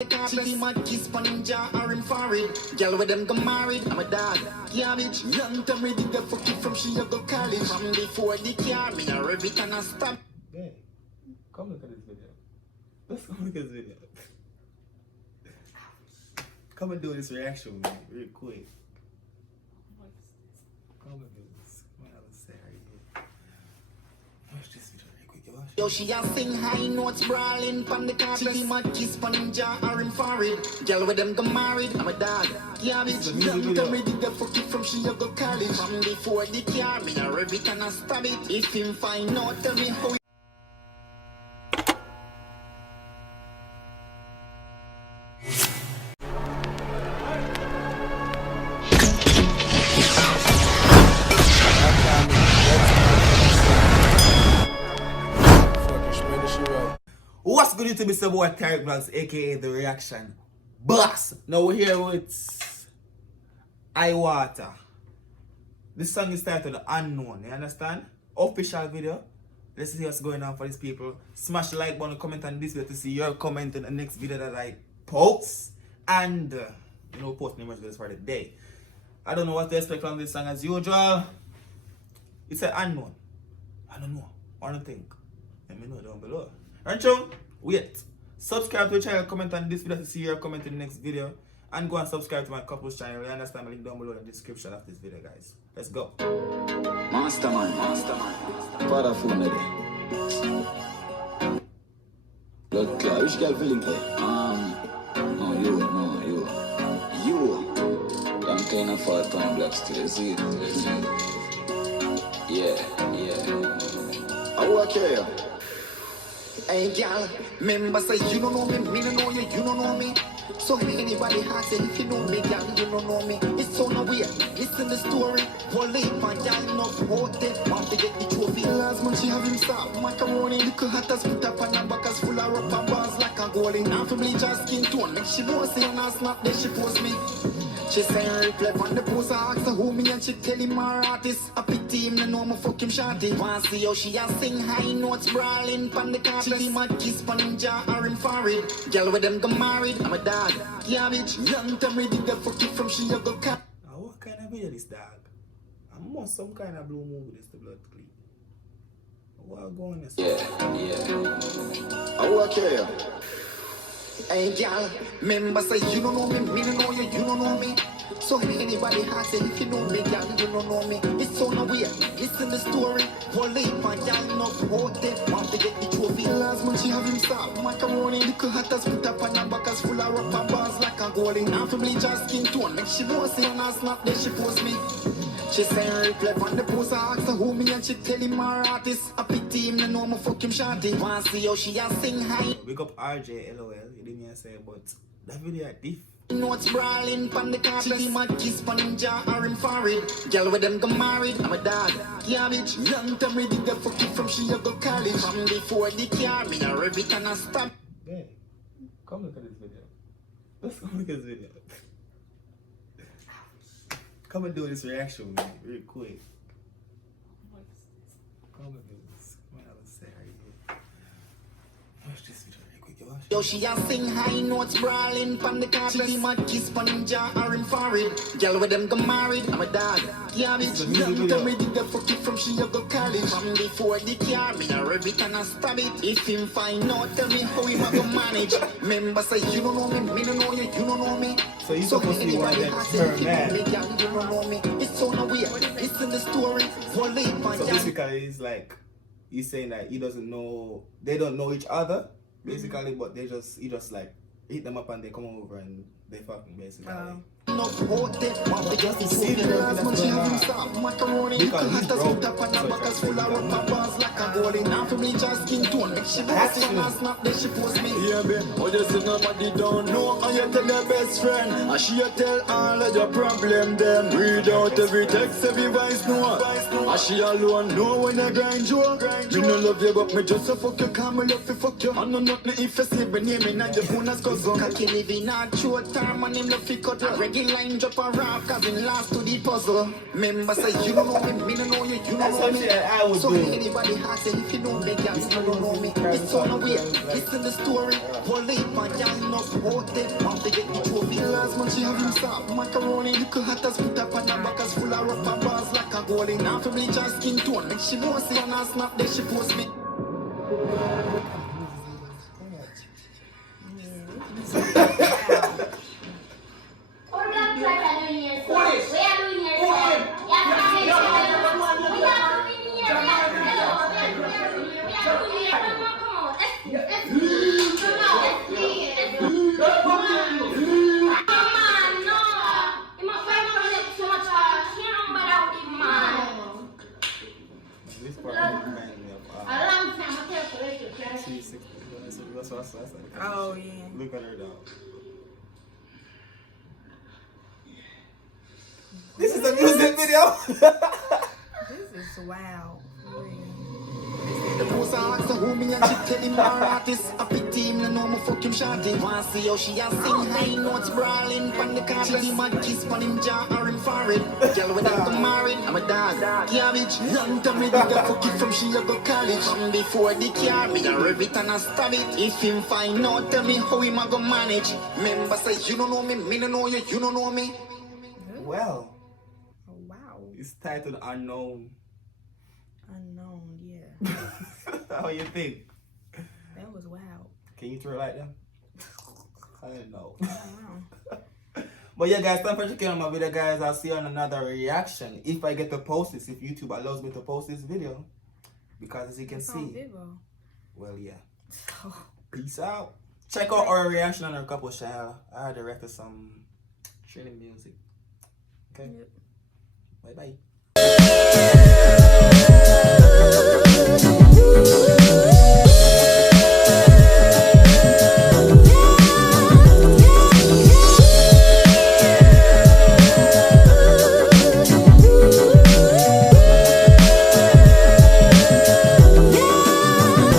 She my kiss on him jaw or him forehead. Girl with them go married, I'm a dog. Yeah, bitch, long time ready to fuck it from she a go college. From before the car, me a rev it and a stop. Hey, come look at this video. Let's go look at this video. Come and do this reaction with me real quick. Come and do this. Come on, let's say right here. Watch this video real quick. Watch. Yo, she a sing high notes brawling pon the carpet. She my kiss on him jaw or him forehead. Girl with them go married, I'm a dog. Yeah, bitch, long time ready to fuck it from she a go college. From before the car, me a rev it and a stab it. If him find out, tell me how. What's good YouTube, Mr. Boy Tyrekevlogs, aka The Reaction Boss. Now we're here with Iwaata. This song is titled Unknown, you understand? Official video. Let's see what's going on for these people. Smash the like button, comment on this video to see your comment in the next video that I post. And, post numerous videos for the day. I don't know what to expect from this song as usual. It's an unknown. I don't know. I don't think. Let me know down below. Alright, so wait. Subscribe to the channel, comment on this video to see your comment in the next video. And go and subscribe to my couples channel. You understand my link down below in the description of this video, guys. Let's go. Masterman. Father phone ready. Blood clot. Which girl feeling play? No, you. I'm kind of far from black still. See it. Yeah. I work here. Hey girl, remember say you don't know me don't know you, you don't know me. So anybody has it if you know me, girl, you don't know me. It's so no weird, listen the story. Wally, my girl, not hold it, want to get the trophy. Last month she have him stop, macaroni, little hatters put up on her back as full of rubber bars like a goalie. Now for bleach her skin tone, make she boss it and I snap, then she post me. She saying reply on the post, I ask her who me and she tell him her artist. A pity him, no know me fuck him shorty. Want see how she a sing high notes brawling pon the carpet. She my kiss pon him jaw or him forehead. Girl with them go married, I'm a dog. Yeah, bitch, long time ready to fuck it from she a go cut. Now what kind of video this dog? I must some kind of blue movie this the blood clean. What going on? Yeah. I work here. Hey girl, remember say you don't know me don't know you, you don't know me. So anybody has it if you know me, girl, you don't know me. It's so no weird, listen the story. Wally, my girl, not hold it, want to get the trophy. Last month she have him stop, macaroni, little hatters put up on her back as full of rubber bars like a goalie. Now for bleach her skin tone, make she boss it and I snap, then she post me. She saying reply on the post, I ask her who me and she tell him her artist. A pity him, no know me fuck him shorty. Want see how she a sing high. Big up RJ, LOL, you didn't say, but that video diff. Notes brawling pon the carpet. She my kiss pon him jaw or him forehead. Girl with them go married, I'm a dog. Yeah, bitch, long time ready to fuck it from she a go college. From before the car, me a rev it and a stop. Hey, come look at this video. Let's go look at this video. Come and do this reaction with me real quick. Come and do this. Come on, let's say right here. Watch this video real quick. Watch. Yo, she a sing high notes brawling pon the carpet. She my kiss pon him jaw or him forehead. Girl with them go married, I'm a dog. Yeah, bitch, long time ready to fuck it from she a go college. From before the car, me a rev it and a stab it. If him find out, tell me how him a go manage. Remember say you don't know me don't know you, you don't know me. So you supposed to be one of them her man. You don't know me. It's so no weird, listen the story. Wally, my So girl. basically it's like he's saying that he doesn't know, they don't know each other basically, but he just like hit them up and they come over and they fucking basically. Not hold it, want to get the See the last month she have him because stop, macaroni, he's little hatters broke. put up on her back as full of rubber bars like a goalie. Now for bleach her skin tone, make she boss it and I snap, then she post me. Yeah, babe, oh you see nobody don't know, and you tell your best friend, and she tell all of your problem them. Read out every text, every voice know, and she alone know when I grind you. Me no love you, but me just a fuck you, cause me love you fuck you. And no nothing if you see me name me, not the bonus cause I'm cocky living hard, short term and him love you cut. Biggie line drop a rap, cause in last to the puzzle. Member say you don't know me, me don't know you, you don't know me. I would So do. anybody has say if you know me, girl, you don't know me. It's on the way, listen the story. Holy man, y'all know what they want to get the trophy. Last month she have him stop macaroni. You could have to put up on her back as full of rubber bars like a goalie. Now to bleach her skin tone, make she know see and I snap, then she post me. This part reminds me of Oh, yeah. Look at her now. This is a music video. This is wild. For real. The post I ask her who me and she tell him her artist. A big team, no know me fuck him shorty. Want see how she a sing high notes brawling. Pan the car, she give a kiss pan him jaw or him forehead. Girl when I come married, I'm a dog. Garbage, long time me did a fuck it from she a go college. From before the car, me a rev it and a stab it. If him find out, tell me how him a go manage. Member say you don't know me, me don't know you, you don't know me. Well, Oh, wow. it's titled Unknown. Unknown, yeah. How you think? That was wild. Can you throw it like that? I don't know. I don't know. But yeah, guys, thanks for checking out my video, guys. I'll see you on another reaction if I get to post this, if YouTube allows me to post this video. Because as you can It's on see, Vivo. well, yeah. So, Peace out. Check out our reaction on our couple channel. I directed some training music. Okay? yep. Bye bye.